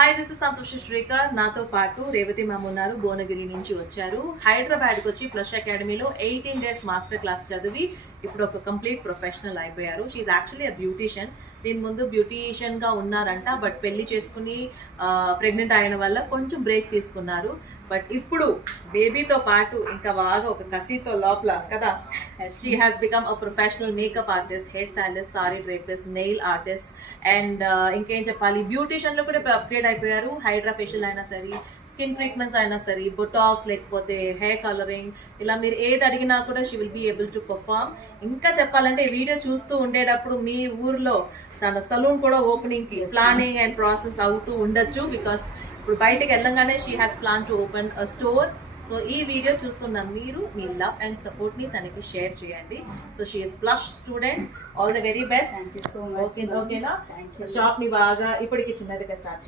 Hi, this is Santosh Srikar. నాతో పాటు Revathi ma'am ఉన్నారు, భువనగిరి నుంచి వచ్చారు. హైదరాబాద్కి వచ్చి ప్లస్ అకాడమీలో 18 days మాస్టర్ క్లాస్ చదివి ఇప్పుడు ఒక కంప్లీట్ ప్రొఫెషనల్ అయిపోయారు. She actually a beautician. దీని ముందు బ్యూటీషియన్గా ఉన్నారంట, బట్ పెళ్లి చేసుకుని ప్రెగ్నెంట్ అయిన వల్ల కొంచెం బ్రేక్ తీసుకున్నారు. బట్ ఇప్పుడు బేబీతో పాటు ఇంకా బాగా ఒక కసితో లోపల కదా, she has become a professional makeup artist, hair stylist, sorry డ్రేపిస్ట్, nail artist and ఇంకేం చెప్పాలి, బ్యూటీషియన్లో కూడా అప్గ్రేడ్ అయిపోయారు. హైడ్రా ఫేషియల్ అయినా సరే, స్కిన్ ట్రీట్మెంట్స్ అయినా సరే, బొటాక్స్ లేకపోతే హెయిర్ కలరింగ్, ఇలా మీరు ఏది అడిగినా కూడా she will be able to perform. ఇంకా చెప్పాలంటే ఈ వీడియో చూస్తూ ఉండేటప్పుడు మీ ఊర్లో తన సలూన్ కూడా ఓపెనింగ్కి ప్లానింగ్ అండ్ ప్రాసెస్ అవుతూ ఉండొచ్చు. బికాస్ ఇప్పుడు బయటకు వెళ్ళంగానే she has plan to open a store. So ఈ వీడియో చూస్తున్న మీరు మీ లవ్ అండ్ సపోర్ట్ని తనకి షేర్ చేయండి. So she is plus student. All the very best. ఓకేనా? షాప్ని బాగా ఇప్పటికి చిన్నదిగా స్టార్ట్